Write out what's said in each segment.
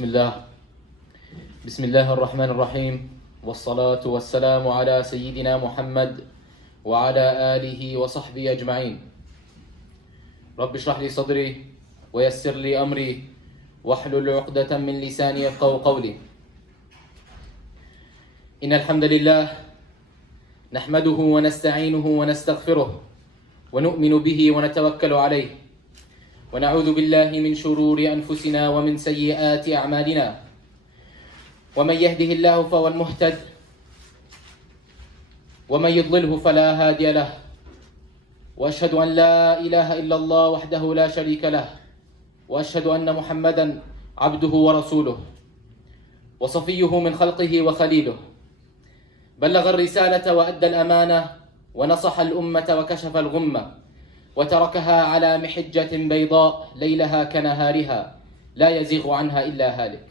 بسم الله الرحمن الرحيم والصلاة والسلام على سيدنا محمد وعلى آله وصحبه أجمعين. رب اشرح لي صدري ويسر لي أمري واحلل عقدة من لساني يفقهوا قولي. إن الحمد لله نحمده ونستعينه ونستغفره ونؤمن به ونتوكل عليه ونعوذ بالله من شرور أنفسنا ومن سيئات أعمالنا، ومن يهده الله فهو المهتد ومن يضلله فلا هادي له، وأشهد أن لا إله إلا الله وحده لا شريك له، وأشهد أن محمدا عبده ورسوله وصفيه من خلقه وخليله، بلغ الرسالة وأدى الأمانة ونصح الأمة وكشف الغمة وتركها على محجة بيضاء ليلها كنهارها لا يزيغ عنها إلا هالك.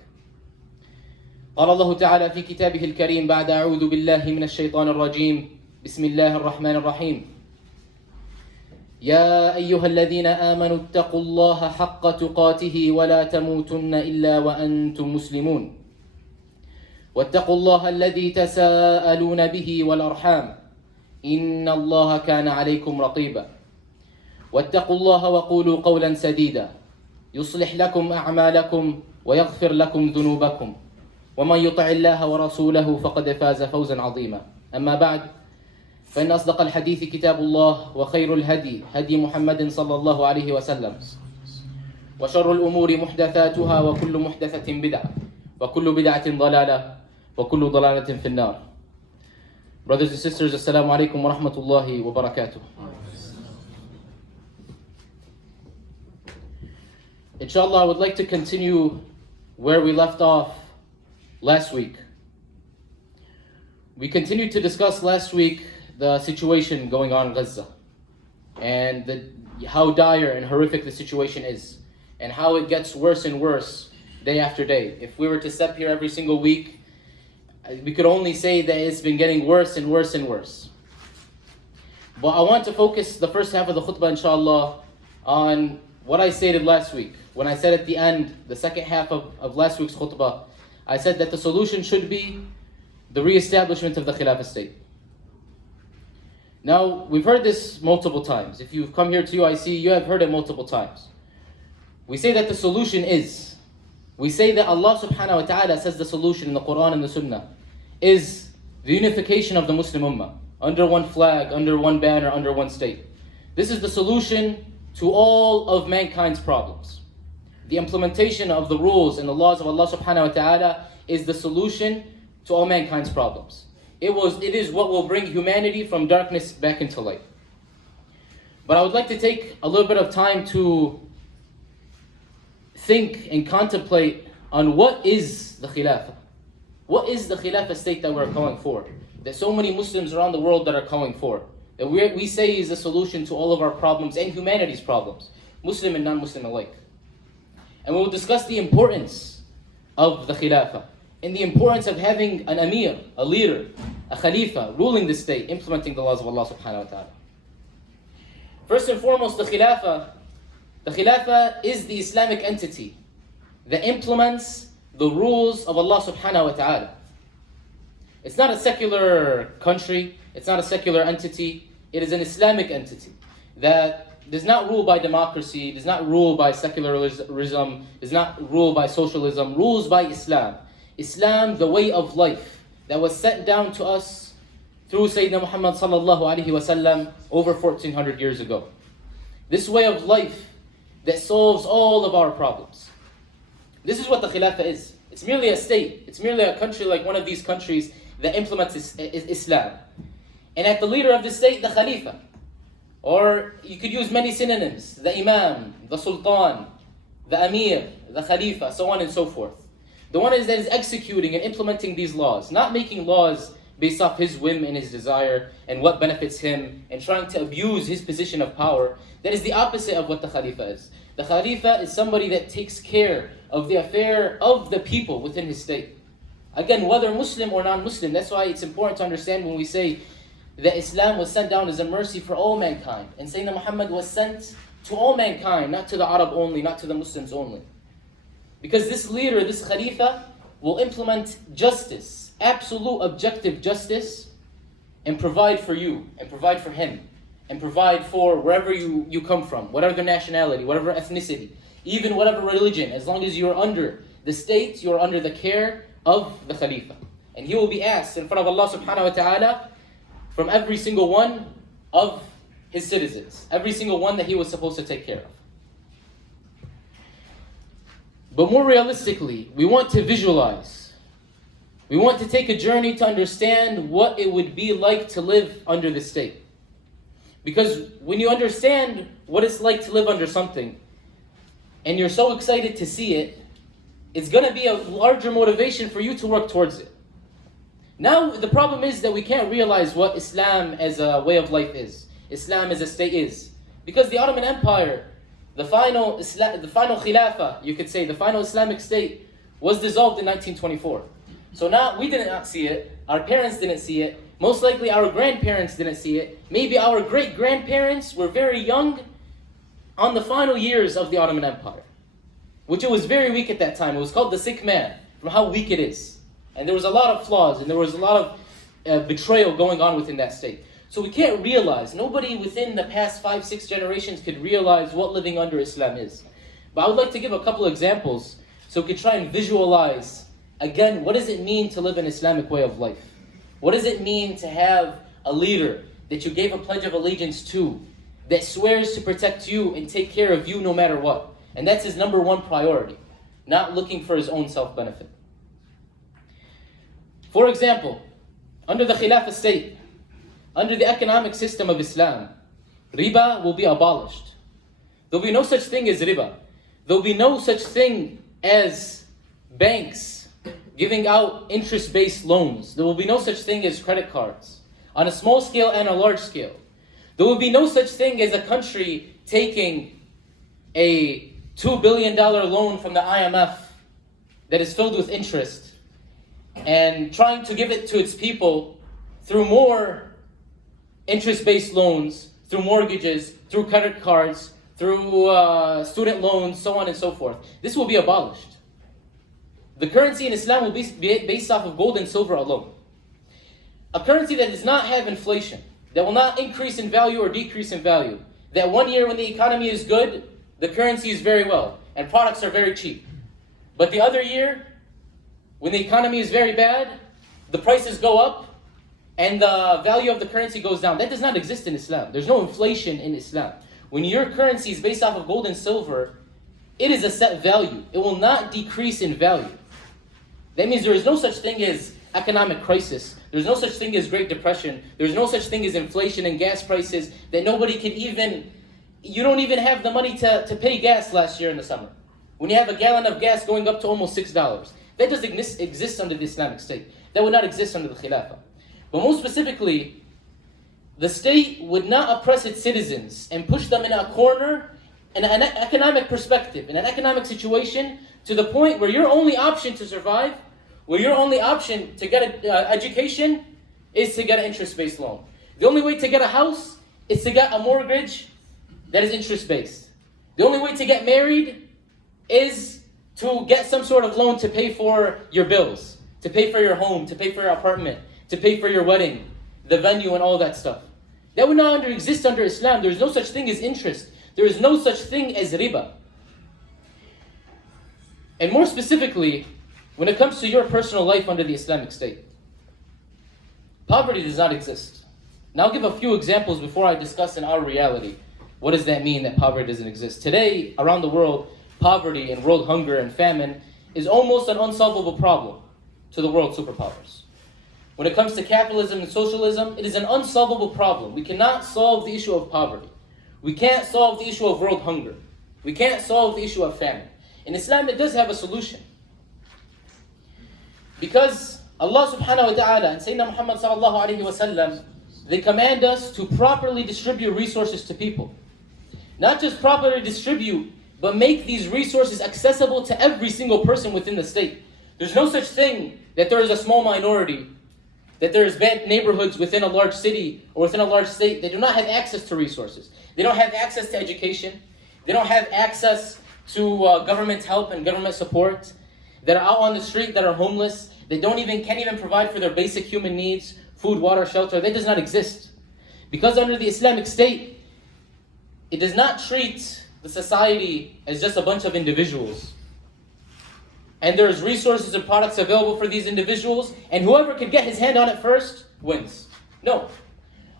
قال الله تعالى في كتابه الكريم بعد أعوذ بالله من الشيطان الرجيم بسم الله الرحمن الرحيم: يا أيها الذين آمنوا اتقوا الله حق تقاته ولا تموتن إلا وأنتم مسلمون، واتقوا الله الذي تساءلون به والأرحام إن الله كان عليكم رقيبا، واتقوا الله وقولوا قولا سديدا يصلح لكم أعمالكم ويغفر لكم ذنوبكم، ومن يطع الله ورسوله فقد فاز فوزا عظيما. أما بعد، فإن أصدق الحديث كتاب الله، وخير الهدي هدي محمد صلى الله عليه وسلم، وشر الأمور محدثاتها وكل محدثة بدعة وكل بدعة ضلالة وكل ضلالة في النار. Brothers and sisters, assalamu alaikum wa rahmatullahi wa barakatuh. Inshallah, I would like to continue where we left off last week. We continued to discuss last week the situation going on in Gaza and how dire and horrific the situation is and how it gets worse and worse day after day. If we were to step here every single week, we could only say that it's been getting worse and worse and worse. But I want to focus the first half of the khutbah, inshallah, on what I stated last week. When I said at the end, the second half of last week's khutbah, I said that the solution should be the re-establishment of the Khilafah state. Now, we've heard this multiple times. If you've come here to UIC, you have heard it multiple times. We say that the solution is, we say that Allah subhanahu wa ta'ala says the solution in the Quran and the Sunnah is the unification of the Muslim Ummah under one flag, under one banner, under one state. This is the solution to all of mankind's problems. The implementation of the rules and the laws of Allah subhanahu wa ta'ala is the solution to all mankind's problems. It is what will bring humanity from darkness back into light. But I would like to take a little bit of time to think and contemplate on what is the Khilafah. What is the Khilafah state that we're calling for? That so many Muslims around the world that are calling for. That we say is the solution to all of our problems and humanity's problems, Muslim and non-Muslim alike. And we will discuss the importance of the Khilafah and the importance of having an Amir, a leader, a Khalifa, ruling the state, implementing the laws of Allah subhanahu wa ta'ala. First and foremost, the Khilafah is the Islamic entity that implements the rules of Allah subhanahu wa ta'ala. It's not a secular country, it's not a secular entity, it is an Islamic entity that does not rule by democracy, does not rule by secularism, does not rule by socialism, rules by Islam. Islam, the way of life that was sent down to us through Sayyidina Muhammad sallallahu alaihi wasallam over 1400 years ago. This way of life that solves all of our problems. This is what the Khilafah is. It's merely a state. It's merely a country like one of these countries that implements Islam. And at the leader of the state, the Khalifa. Or you could use many synonyms. The Imam, the Sultan, the Amir, the Khalifa, so on and so forth. The one that is executing and implementing these laws. Not making laws based off his whim and his desire and what benefits him and trying to abuse his position of power. That is the opposite of what the Khalifa is. The Khalifa is somebody that takes care of the affair of the people within his state. Again, whether Muslim or non-Muslim, that's why it's important to understand when we say that Islam was sent down as a mercy for all mankind. And Sayyidina Muhammad was sent to all mankind, not to the Arab only, not to the Muslims only. Because this leader, this Khalifa, will implement justice, absolute objective justice, and provide for you, and provide for him, and provide for wherever you come from, whatever nationality, whatever ethnicity, even whatever religion. As long as you are under the state, you are under the care of the Khalifa. And he will be asked in front of Allah subhanahu wa ta'ala from every single one of his citizens, every single one that he was supposed to take care of. But more realistically, we want to visualize. We want to take a journey to understand what it would be like to live under the state. Because when you understand what it's like to live under something, and you're so excited to see it, it's going to be a larger motivation for you to work towards it. Now, the problem is that we can't realize what Islam as a way of life is. Islam as a state is. Because the Ottoman Empire, the final Khilafah, you could say, the final Islamic state, was dissolved in 1924. So now, we did not see it, our parents didn't see it, most likely our grandparents didn't see it, maybe our great-grandparents were very young on the final years of the Ottoman Empire, which it was very weak at that time. It was called the sick man, from how weak it is. And there was a lot of flaws, and there was a lot of betrayal going on within that state. So we can't realize, nobody within the past 5-6 generations could realize what living under Islam is. But I would like to give a couple examples so we can try and visualize, again, what does it mean to live an Islamic way of life? What does it mean to have a leader that you gave a pledge of allegiance to, that swears to protect you and take care of you no matter what? And that's his number one priority, not looking for his own self-benefit. For example, under the Khilafah state, under the economic system of Islam, riba will be abolished. There will be no such thing as riba. There will be no such thing as banks giving out interest-based loans. There will be no such thing as credit cards, on a small scale and a large scale. There will be no such thing as a country taking a $2 billion loan from the IMF that is filled with interest and trying to give it to its people through more interest-based loans, through mortgages, through credit cards, through student loans, so on and so forth. This will be abolished. The currency in Islam will be based off of gold and silver alone. A currency that does not have inflation, that will not increase in value or decrease in value. That one year when the economy is good, the currency is very well, and products are very cheap. But the other year, when the economy is very bad, the prices go up, and the value of the currency goes down. That does not exist in Islam. There's no inflation in Islam. When your currency is based off of gold and silver, it is a set value. It will not decrease in value. That means there is no such thing as economic crisis. There's no such thing as Great Depression. There's no such thing as inflation and gas prices that nobody can even, you don't even have the money to pay gas last year in the summer. When you have a gallon of gas going up to almost $6. That doesn't exist under the Islamic State. That would not exist under the Khilafah. But most specifically, the state would not oppress its citizens and push them in a corner in an economic perspective, in an economic situation, to the point where your only option to survive, where your only option to get an education is to get an interest-based loan. The only way to get a house is to get a mortgage that is interest-based. The only way to get married is to get some sort of loan to pay for your bills, to pay for your home, to pay for your apartment, to pay for your wedding, the venue and all that stuff. That would not exist under Islam. There is no such thing as interest. There is no such thing as riba. And more specifically, when it comes to your personal life under the Islamic State, poverty does not exist. Now I'll give a few examples before I discuss in our reality. What does that mean that poverty doesn't exist? Today, around the world, poverty and world hunger and famine is almost an unsolvable problem to the world superpowers. When it comes to capitalism and socialism, it is an unsolvable problem. We cannot solve the issue of poverty. We can't solve the issue of world hunger. We can't solve the issue of famine. In Islam, it does have a solution. Because Allah subhanahu wa ta'ala and Sayyidina Muhammad sallallahu alayhi wa sallam, they command us to properly distribute resources to people. Not just properly distribute, but make these resources accessible to every single person within the state. There's no such thing that there is a small minority, that there is bad neighborhoods within a large city or within a large state that do not have access to resources. They don't have access to education. They don't have access to government help and government support, that are out on the street, that are homeless, that can't even provide for their basic human needs, food, water, shelter. That does not exist. Because under the Islamic State, it does not treat the society as just a bunch of individuals. And there's resources and products available for these individuals, and whoever can get his hand on it first wins. No.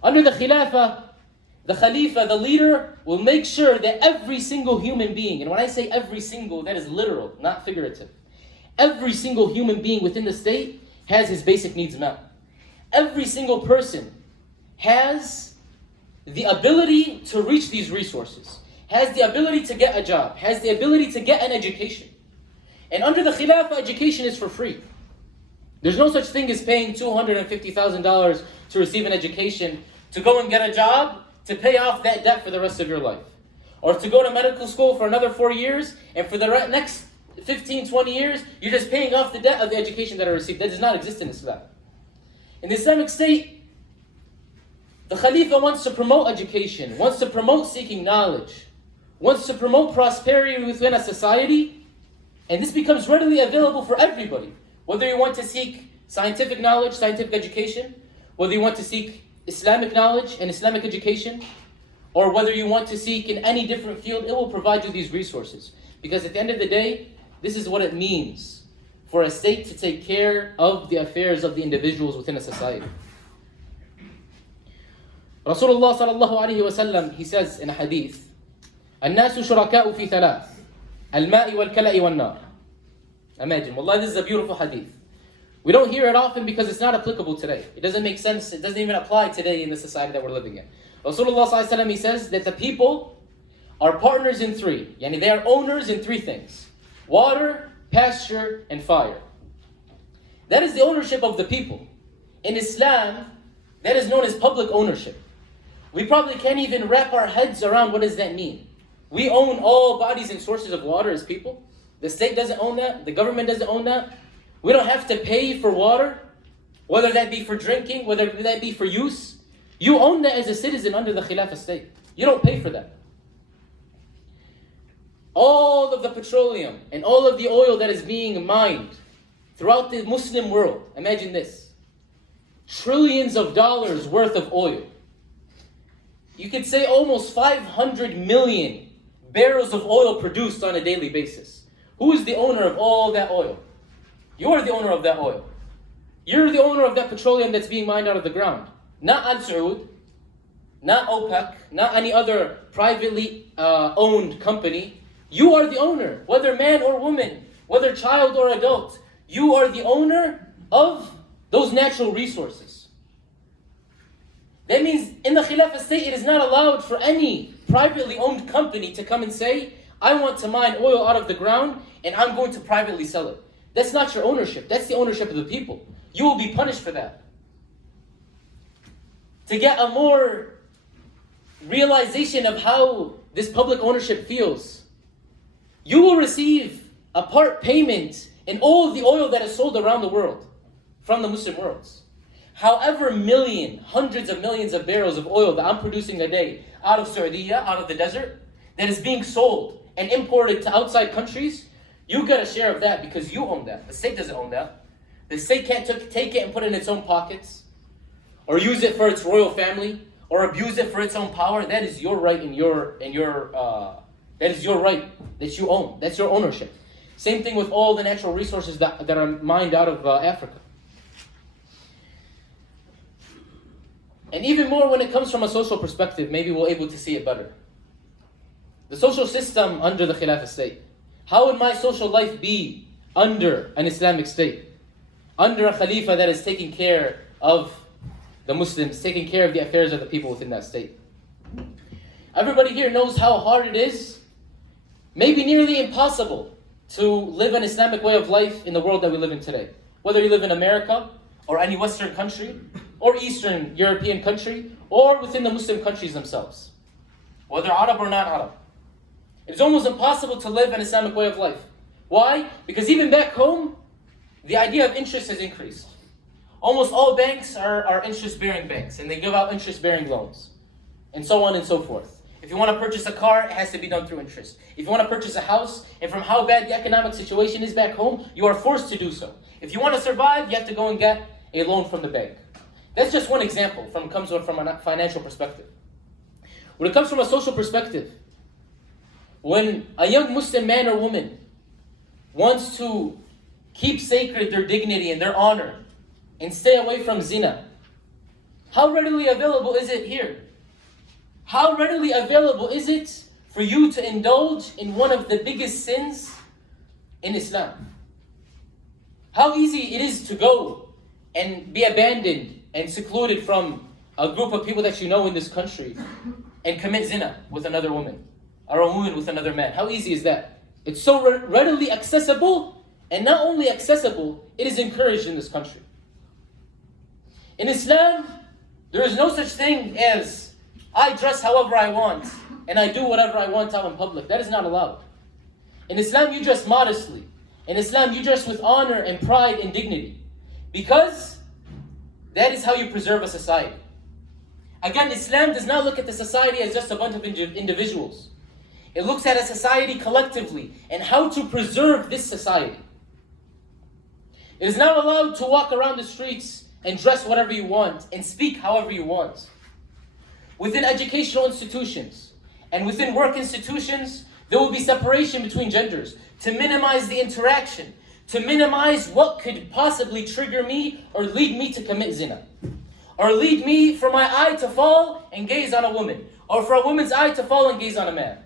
Under the Khilafah, the Khalifa, the leader, will make sure that every single human being, and when I say every single, that is literal, not figurative. Every single human being within the state has his basic needs met. Every single person has the ability to reach these resources, has the ability to get a job, has the ability to get an education. And under the Khilafah, education is for free. There's no such thing as paying $250,000 to receive an education, to go and get a job, to pay off that debt for the rest of your life. Or to go to medical school for another 4 years, and for the next 15, 20 years, you're just paying off the debt of the education that I received. That does not exist in Islam. In the Islamic State, the Khalifa wants to promote education, wants to promote seeking knowledge, wants to promote prosperity within a society, and this becomes readily available for everybody. Whether you want to seek scientific knowledge, scientific education, whether you want to seek Islamic knowledge and Islamic education, or whether you want to seek in any different field, it will provide you these resources. Because at the end of the day, this is what it means for a state to take care of the affairs of the individuals within a society. Rasulullah sallallahu alayhi wa sallam, he says in a hadith, الناس شركاء في ثلاث الماء والكلأ والنار. Imagine, wallah, this is a beautiful hadith. We don't hear it often because it's not applicable today. It doesn't make sense, it doesn't even apply today in the society that we're living in. Rasulullah sallallahu alayhi wa sallam, he says that the people are partners in three. Yani they are owners in three things: water, pasture, and fire. That is the ownership of the people. In Islam, that is known as public ownership. We probably can't even wrap our heads around what does that mean. We own all bodies and sources of water as people. The state doesn't own that. The government doesn't own that. We don't have to pay for water, whether that be for drinking, whether that be for use. You own that as a citizen under the Khilafah state. You don't pay for that. All of the petroleum and all of the oil that is being mined throughout the Muslim world, imagine this. Trillions of dollars worth of oil. You could say almost 500 million barrels of oil produced on a daily basis. Who is the owner of all that oil? You are the owner of that oil. You're the owner of that petroleum that's being mined out of the ground. Not Al Saud, not OPEC, not any other privately owned company. You are the owner, whether man or woman, whether child or adult. You are the owner of those natural resources. That means in the Khilafah state, it is not allowed for any privately owned company to come and say, I want to mine oil out of the ground and I'm going to privately sell it. That's not your ownership. That's the ownership of the people. You will be punished for that. To get a more realization of how this public ownership feels, you will receive a part payment in all of the oil that is sold around the world from the Muslim worlds. However hundreds of millions of barrels of oil that I'm producing a day out of Saudi, out of the desert, that is being sold and imported to outside countries, you get a share of that because you own that. The state doesn't own that. The state can't take it and put it in its own pockets, or use it for its royal family, or abuse it for its own power. That is your right that is your right that you own. That's your ownership. Same thing with all the natural resources that are mined out of Africa. And even more when it comes from a social perspective, maybe we're able to see it better. The social system under the Khilafah state. How would my social life be under an Islamic state? Under a Khalifa that is taking care of the Muslims, taking care of the affairs of the people within that state. Everybody here knows how hard it is, maybe nearly impossible, to live an Islamic way of life in the world that we live in today. Whether you live in America, or any Western country, or Eastern European country, or within the Muslim countries themselves. Whether Arab or not Arab. It's almost impossible to live an Islamic way of life. Why? Because even back home, the idea of interest has increased. Almost all banks are interest-bearing banks, and they give out interest-bearing loans, and so on and so forth. If you want to purchase a car, it has to be done through interest. If you want to purchase a house, and from how bad the economic situation is back home, you are forced to do so. If you want to survive, you have to go and get a loan from the bank. That's just one example comes from a financial perspective. When it comes from a social perspective, when a young Muslim man or woman wants to keep sacred their dignity and their honor and stay away from zina, how readily available is it here? How readily available is it for you to indulge in one of the biggest sins in Islam? How easy it is to go and be abandoned and secluded from a group of people that you know in this country and commit zina with another woman or a woman with another man. How easy is that? It's so readily accessible, and not only accessible, it is encouraged in this country. In Islam, there is no such thing as I dress however I want and I do whatever I want out in public. That is not allowed. In Islam, you dress modestly. In Islam, you dress with honor and pride and dignity, because that is how you preserve a society. Again, Islam does not look at the society as just a bunch of individuals. It looks at a society collectively and how to preserve this society. It is not allowed to walk around the streets and dress whatever you want and speak however you want. Within educational institutions and within work institutions, there will be separation between genders to minimize the interaction, to minimize what could possibly trigger me or lead me to commit zina, or lead me for my eye to fall and gaze on a woman, or for a woman's eye to fall and gaze on a man.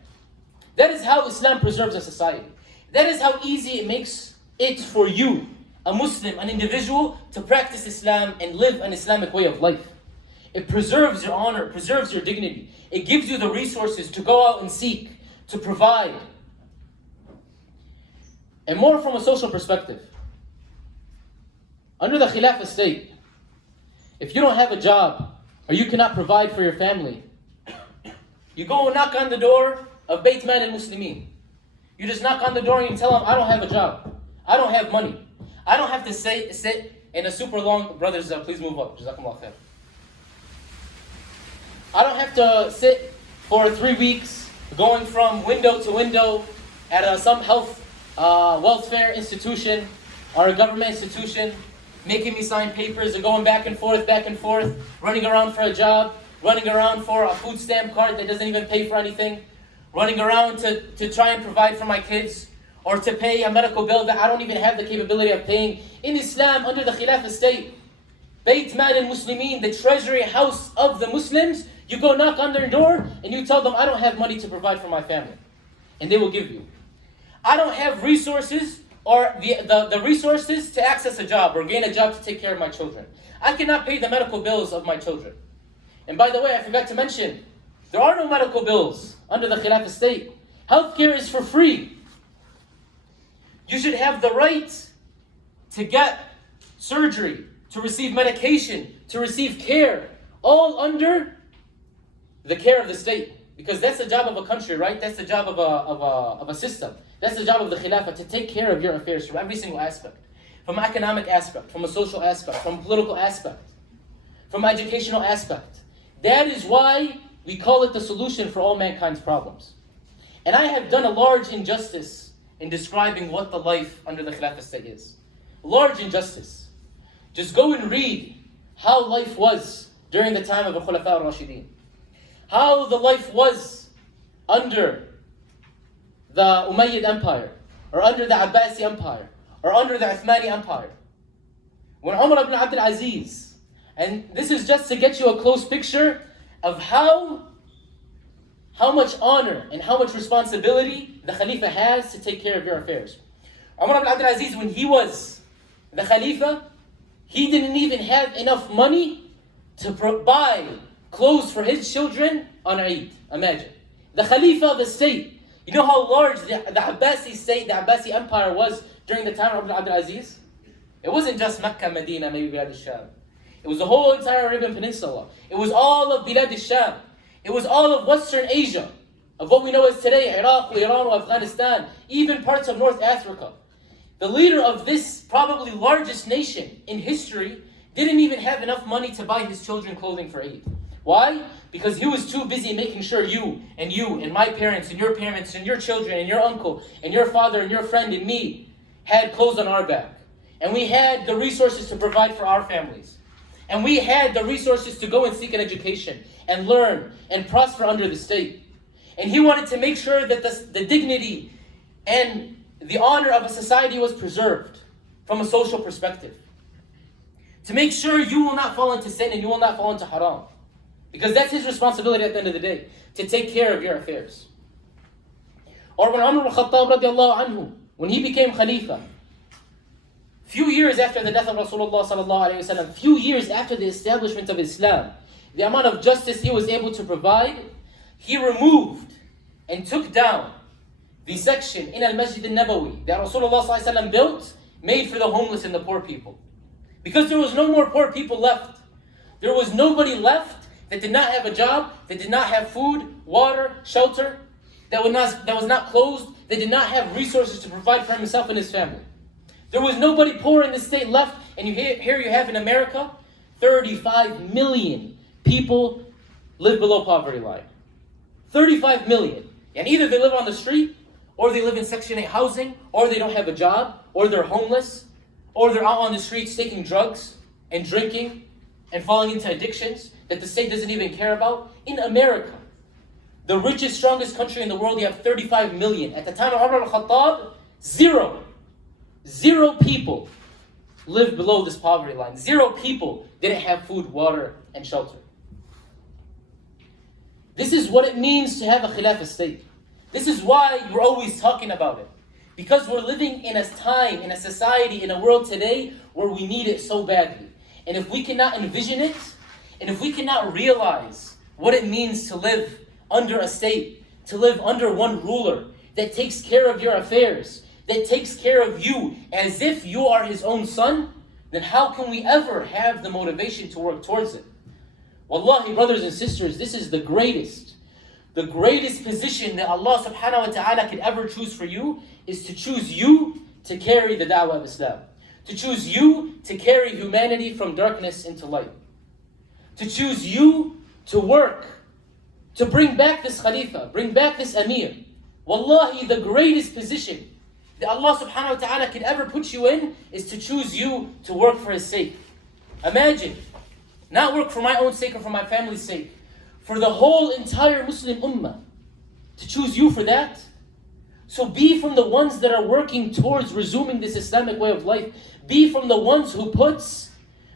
That is how Islam preserves a society. That is how easy it makes it for you, a Muslim, an individual, to practice Islam and live an Islamic way of life. It preserves your honor, preserves your dignity. It gives you the resources to go out and seek, to provide. And more from a social perspective. Under the Khilafah state, if you don't have a job or you cannot provide for your family, you go and knock on the door of Bayt Man al-Muslimin. You just knock on the door and you tell them, I don't have a job. I don't have money. I don't have to sit in a super long... Brothers, please move up. Jazakumullah khair. I don't have to sit for 3 weeks going from window to window at some health welfare institution or a government institution, making me sign papers and going back and forth, running around for a job, running around for a food stamp card that doesn't even pay for anything, running around to try and provide for my kids, or to pay a medical bill that I don't even have the capability of paying. In Islam, under the Khilafah state, Bayt Man al-Muslimin, the treasury house of the Muslims, you go knock on their door and you tell them, I don't have money to provide for my family. And they will give you. I don't have resources or the resources to access a job or gain a job to take care of my children. I cannot pay the medical bills of my children. And by the way, I forgot to mention, there are no medical bills under the Khilafah state. Healthcare is for free. You should have the right to get surgery, to receive medication, to receive care, all under the care of the state. Because that's the job of a country, right? That's the job of a system. That's the job of the Khilafah, to take care of your affairs from every single aspect. From an economic aspect, from a social aspect, from a political aspect, from an educational aspect. That is why we call it the solution for all mankind's problems. And I have done a large injustice in describing what the life under the Khilafah state is. Large injustice. Just go and read how life was during the time of the Khulafa al-Rashidin. How the life was under the Umayyad Empire, or under the Abbasi Empire, or under the Uthmani Empire. When Umar ibn Abdul Aziz, and this is just to get you a close picture of how much honor and how much responsibility the Khalifa has to take care of your affairs. Umar ibn Abdul Aziz, when he was the Khalifa, he didn't even have enough money to buy clothes for his children on Eid. Imagine. The Khalifa of the state. You know how large the Abbasi state, the Abbasi Empire was during the time of Abdul Aziz? It wasn't just Mecca, Medina, maybe Bilad al-Sham. It was the whole entire Arabian Peninsula. It was all of Bilad al-Sham. It was all of Western Asia, of what we know as today, Iraq, Iran, Afghanistan, even parts of North Africa. The leader of this probably largest nation in history didn't even have enough money to buy his children clothing for Eid. Why? Because he was too busy making sure you and my parents and your children and your uncle and your father and your friend and me had clothes on our back. And we had the resources to provide for our families. And we had the resources to go and seek an education and learn and prosper under the state. And he wanted to make sure that the dignity and the honor of a society was preserved from a social perspective. To make sure you will not fall into sin and you will not fall into haram. Because that's his responsibility at the end of the day, to take care of your affairs. Or when Umar ibn Khattab radiallahu anhu, when he became Khalifa, few years after the death of Rasulullah sallallahu alayhi wa sallam, few years after the establishment of Islam, the amount of justice he was able to provide, he removed and took down the section in Al-Masjid al-Nabawi that Rasulullah sallallahu alayhi wa sallam built, made for the homeless and the poor people. Because there was no more poor people left. There was nobody left that did not have a job, that did not have food, water, shelter, that was not clothed, that did not have resources to provide for himself and his family. There was nobody poor in the state left, and here you have in America, 35 million people live below poverty line. 35 million. And either they live on the street, or they live in Section 8 housing, or they don't have a job, or they're homeless, or they're out on the streets taking drugs and drinking and falling into addictions that the state doesn't even care about. In America, the richest, strongest country in the world, you have 35 million. At the time of Umar al-Khattab, zero people lived below this poverty line. 0 people didn't have food, water, and shelter. This is what it means to have a Khilafah state. This is why we're always talking about it. Because we're living in a time, in a society, in a world today where we need it so badly. And if we cannot envision it, and if we cannot realize what it means to live under a state, to live under one ruler that takes care of your affairs, that takes care of you as if you are his own son, then how can we ever have the motivation to work towards it? Wallahi, brothers and sisters, this is the greatest position that Allah subhanahu wa ta'ala could ever choose for you, is to choose you to carry the da'wah of Islam. To choose you to carry humanity from darkness into light. To choose you to work, to bring back this Khalifa, bring back this Amir. Wallahi, the greatest position that Allah subhanahu wa ta'ala could ever put you in is to choose you to work for His sake. Imagine, not work for my own sake or for my family's sake, for the whole entire Muslim ummah, to choose you for that. So be from the ones that are working towards resuming this Islamic way of life. Be from the ones who puts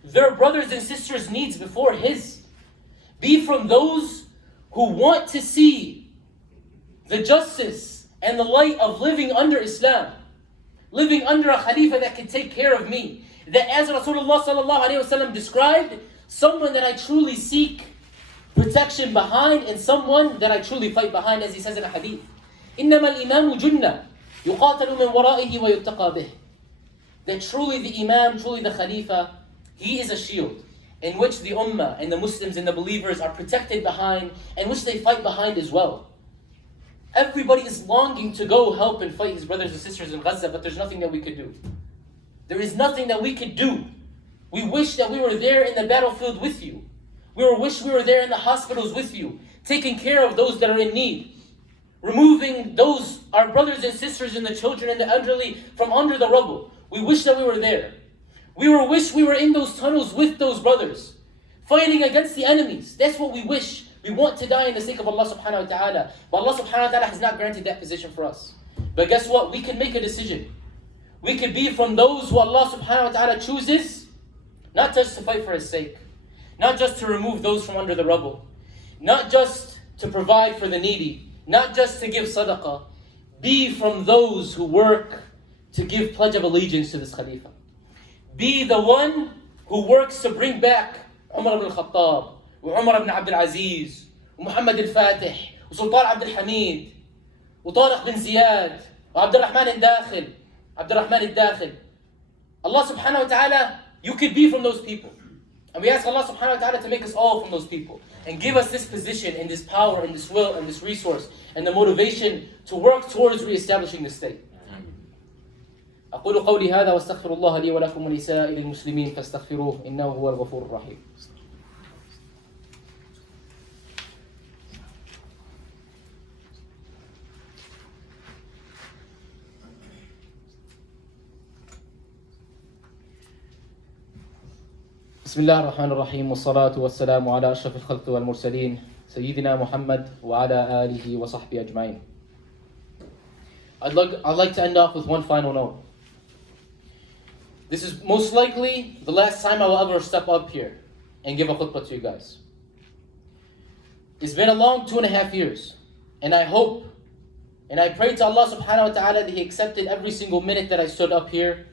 their brothers and sisters' needs before his. Be from those who want to see the justice and the light of living under Islam. Living under a Khalifa that can take care of me. That, as Rasulullah sallallahu alayhi wa sallam described, someone that I truly seek protection behind and someone that I truly fight behind, as he says in a hadith. إِنَّمَا الْإِمَامُ جُنَّةٌ يُقَاتَلُ مِنْ وَرَائِهِ وَيُتَّقَى بِهِ. That truly the Imam, truly the Khalifa, he is a shield in which the Ummah and the Muslims and the believers are protected behind, and which they fight behind as well. Everybody is longing to go help and fight his brothers and sisters in Gaza, but there's nothing that we could do. There is nothing that we could do. We wish that we were there in the battlefield with you. We wish we were there in the hospitals with you, taking care of those that are in need. Removing those, our brothers and sisters and the children and the elderly from under the rubble. We wish that we were there. We wish we were in those tunnels with those brothers, fighting against the enemies. That's what we wish. We want to die in the sake of Allah subhanahu wa ta'ala. But Allah subhanahu wa ta'ala has not granted that position for us. But guess what? We can make a decision. We could be from those who Allah subhanahu wa ta'ala chooses, not just to fight for His sake, not just to remove those from under the rubble, not just to provide for the needy, not just to give sadaqah. Be from those who work to give pledge of allegiance to this Khalifa. Be the one who works to bring back Umar ibn Khattab, Umar ibn Abdul Aziz, Muhammad al-Fatih, Sultan Abdul Hamid, Tariq bin Ziyad, Abdul Rahman al-Dakhil, Allah subhanahu wa ta'ala, you could be from those people. And we ask Allah subhanahu wa ta'ala to make us all from those people. And give us this position and this power and this will and this resource and the motivation to work towards re-establishing the state. أقول قولي هذا واستغفر الله لي ولكم ولسائر المسلمين فاستغفروه إنه هو الغفور الرحيم. بسم الله الرحمن الرحيم والصلاة والسلام على أشرف الخلق والمرسلين سيدنا محمد وعلى آله وصحبه أجمعين. I'd like to end off with one final note. This is most likely the last time I will ever step up here and give a khutbah to you guys. It's been a long 2.5 years, and I hope and I pray to Allah subhanahu wa ta'ala that He accepted every single minute that I stood up here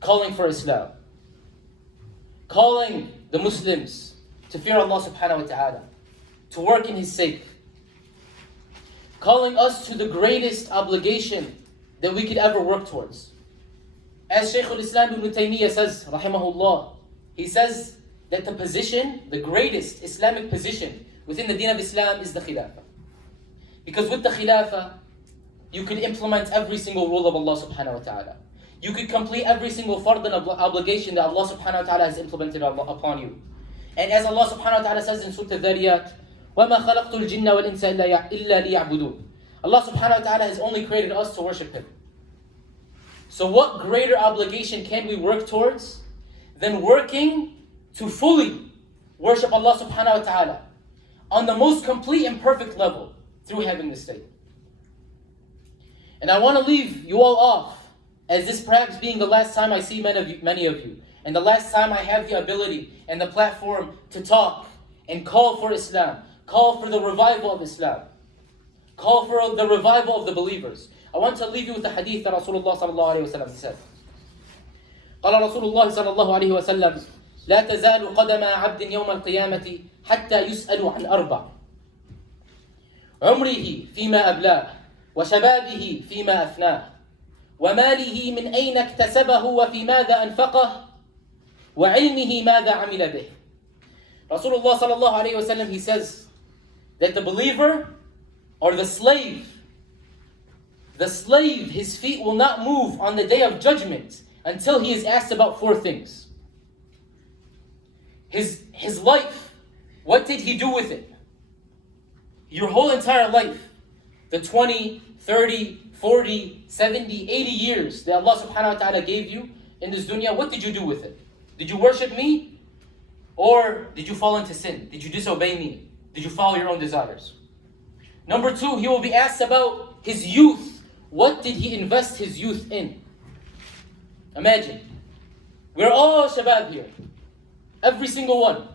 calling for Islam, calling the Muslims to fear Allah subhanahu wa ta'ala, to work in His sake, calling us to the greatest obligation that we could ever work towards. As Shaykh al-Islam ibn Taymiyyah says, rahimahullah, he says that the position, the greatest Islamic position within the deen of Islam is the Khilafah. Because with the Khilafah, you could implement every single rule of Allah subhanahu wa ta'ala. You could complete every single fard and obligation that Allah subhanahu wa ta'ala has implemented upon you. And as Allah subhanahu wa ta'ala says in Surah Al-Dhariyat, وَمَا خَلَقْتُ الْجِنَّ وَالْإِنسَ إِلَّا لِيَعْبُدُونَ. Allah subhanahu wa ta'ala has only created us to worship Him. So what greater obligation can we work towards than working to fully worship Allah subhanahu wa ta'ala on the most complete and perfect level through having this state. And I want to leave you all off, as this perhaps being the last time I see many of you, and the last time I have the ability and the platform to talk and call for Islam, call for the revival of Islam, call for the revival of the believers. I want to leave you with the hadith that Rasulullah sallallahu alayhi wa sallam said. قال رسول الله صلى الله عليه وسلم لا تزال قدم عبد يوم القيامة حتى يسأل عن أربع عمره فيما أبلاه وشبابه فيما أفناه وماله من أين اكتسبه وفي ماذا أنفقه وعلمه ماذا عمل به. Rasulullah sallallahu alayhi wa sallam, he says that the believer or the slave, his feet will not move on the day of judgment until he is asked about 4 things. His life, what did he do with it? Your whole entire life, the 20, 30, 40, 70, 80 years that Allah subhanahu wa ta'ala gave you in this dunya, what did you do with it? Did you worship me? Or did you fall into sin? Did you disobey me? Did you follow your own desires? Number 2, he will be asked about his youth. What did he invest his youth in? Imagine, we're all shabab here. Every single one.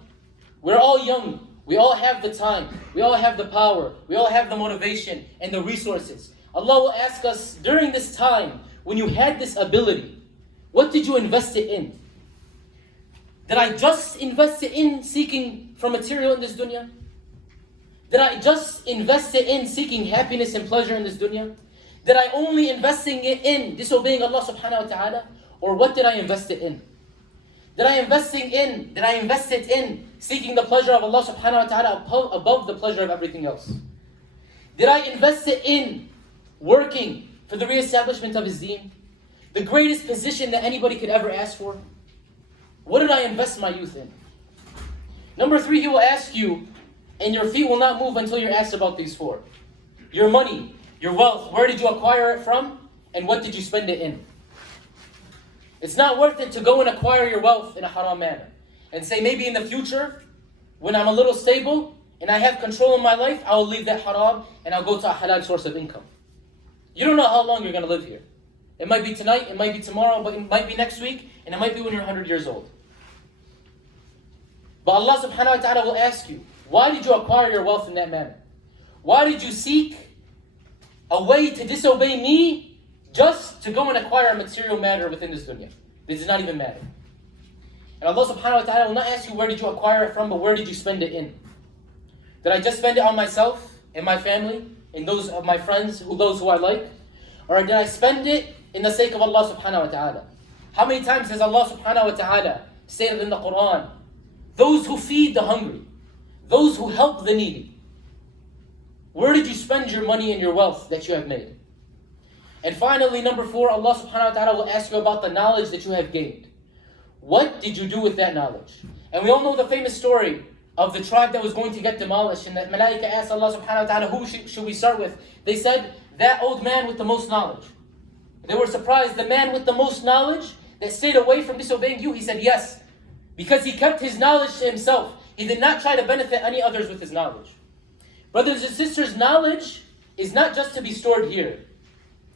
We're all young. We all have the time. We all have the power. We all have the motivation and the resources. Allah will ask us during this time, when you had this ability, what did you invest it in? Did I just invest it in seeking for material in this dunya? Did I just invest it in seeking happiness and pleasure in this dunya? Did I only investing it in disobeying Allah subhanahu wa ta'ala? Or what did I invest it in? Did I invest it in seeking the pleasure of Allah subhanahu wa ta'ala above the pleasure of everything else? Did I invest it in working for the reestablishment of His deen? The greatest position that anybody could ever ask for? What did I invest my youth in? Number 3, He will ask you, and your feet will not move until you're asked about these 4. Your money, your wealth, where did you acquire it from? And what did you spend it in? It's not worth it to go and acquire your wealth in a haram manner and say, maybe in the future, when I'm a little stable and I have control in my life, I'll leave that haram and I'll go to a halal source of income. You don't know how long you're going to live here. It might be tonight, it might be tomorrow, but it might be next week, and it might be when you're 100 years old. But Allah subhanahu wa ta'ala will ask you, why did you acquire your wealth in that manner? Why did you seek a way to disobey me just to go and acquire a material matter within this dunya? This does not even matter. And Allah subhanahu wa ta'ala will not ask you where did you acquire it from, but where did you spend it in? Did I just spend it on myself, and my family, and those of my friends, those who I like? Or did I spend it in the sake of Allah subhanahu wa ta'ala? How many times has Allah subhanahu wa ta'ala stated in the Quran, those who feed the hungry, those who help the needy? Where did you spend your money and your wealth that you have made? And finally, number 4, Allah subhanahu wa ta'ala will ask you about the knowledge that you have gained. What did you do with that knowledge? And we all know the famous story of the tribe that was going to get demolished, and that Malaika asked Allah subhanahu wa ta'ala, who should we start with? They said, that old man with the most knowledge. They were surprised, the man with the most knowledge that stayed away from disobeying you? He said, yes, because he kept his knowledge to himself. He did not try to benefit any others with his knowledge. Brothers and sisters, knowledge is not just to be stored here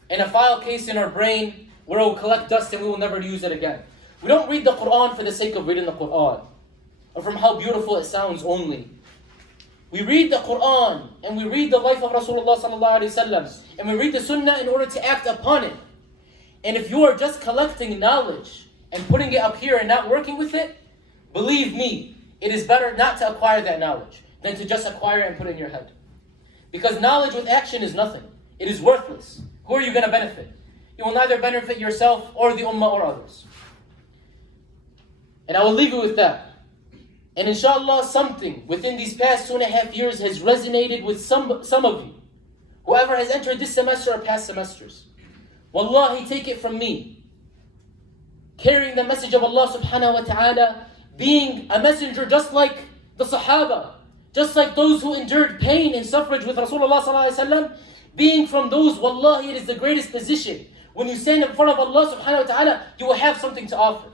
in a file case in our brain where it will collect dust and we will never use it again. We don't read the Quran for the sake of reading the Quran or from how beautiful it sounds only. We read the Quran and we read the life of Rasulullah sallallahu alaihi wasallam and we read the Sunnah in order to act upon it. And if you are just collecting knowledge and putting it up here and not working with it, believe me, it is better not to acquire that knowledge than to just acquire it and put it in your head. Because knowledge with action is nothing. It is worthless. Who are you going to benefit? You will neither benefit yourself or the ummah or others. And I will leave you with that. And inshallah, something within these past 2.5 years has resonated with some of you. Whoever has entered this semester or past semesters. Wallahi, take it from me. Carrying the message of Allah subhanahu wa ta'ala, being a messenger just like the Sahaba, just like those who endured pain and suffrage with Rasulullah sallallahu alaihi wasallam, being from those, wallahi, it is the greatest position. When you stand in front of Allah subhanahu wa ta'ala, you will have something to offer.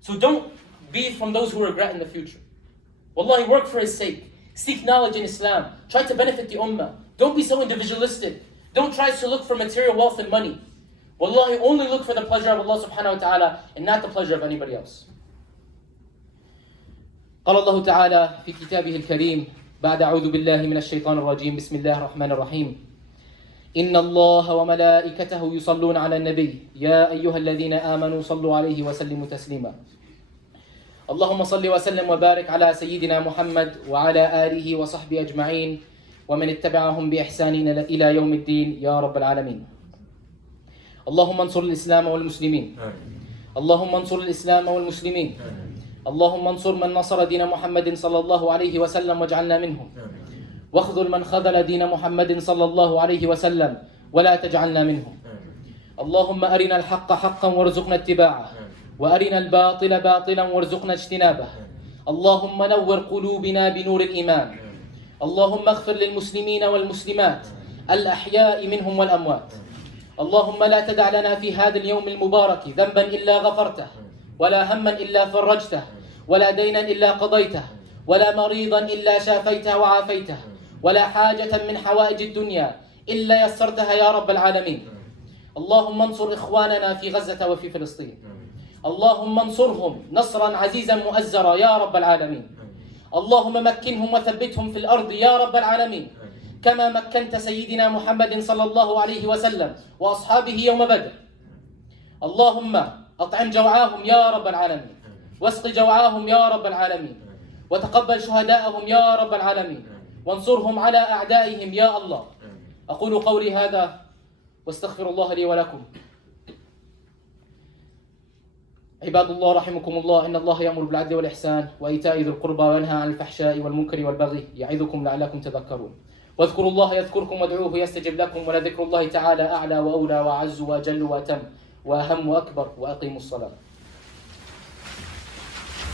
So don't be from those who regret in the future. Wallahi, work for His sake. Seek knowledge in Islam. Try to benefit the ummah. Don't be so individualistic. Don't try to look for material wealth and money. Wallahi, only look for the pleasure of Allah subhanahu wa ta'ala and not the pleasure of anybody else. قال الله تعالى في كتابه الكريم بعد أعوذ بالله من الشيطان الرجيم بسم الله الرحمن الرحيم إن الله وملائكته يصلون على النبي يا أيها الذين آمنوا صلوا عليه وسلموا تسليما اللهم صل وسلم وبارك على سيدنا محمد وعلى آله وصحبه أجمعين ومن اتبعهم بإحسان إلى يوم الدين يا رب العالمين اللهم انصر الإسلام والمسلمين اللهم انصر الإسلام والمسلمين اللهم انصر من نصر دين محمد صلى الله عليه وسلم واجعلنا منهم واخذل من خذل دين محمد صلى الله عليه وسلم ولا تجعلنا منهم اللهم أرنا الحق حقا وارزقنا اتباعه وأرنا الباطل باطلا وارزقنا اجتنابه اللهم نور قلوبنا بنور الإيمان اللهم اغفر للمسلمين والمسلمات الأحياء منهم والأموات اللهم لا تدع لنا في هذا اليوم المبارك ذنبا إلا غفرته ولا هما إلا فرجته ولا دينا إلا قضيته ولا مريضا إلا شافيته وعافيته ولا حاجة من حوائج الدنيا إلا يسرتها يا رب العالمين اللهم انصر إخواننا في غزة وفي فلسطين اللهم انصرهم نصرا عزيزا مؤزرا يا رب العالمين اللهم مكنهم وثبتهم في الأرض يا رب العالمين كما مكنت سيدنا محمد صلى الله عليه وسلم وأصحابه يوم بدر اللهم أطعم جوعاهم يا رب العالمين واسق جوعاهم يا رب العالمين وتقبل شهداءهم يا رب العالمين وانصرهم على أعدائهم يا الله أقول قولي هذا واستغفر الله لي ولكم عباد الله رحمكم الله إن الله يأمر بالعدل والإحسان وإيتاء ذي القربى وينهى عن الفحشاء والمنكر والبغي يعظكم لعلكم تذكرون واذكروا الله يذكركم وادعوه يستجب لكم ولذكر الله تعالى أعلى وأولى وأعز وأجل وأتم وأهم وأكبر وأقيموا الصلاة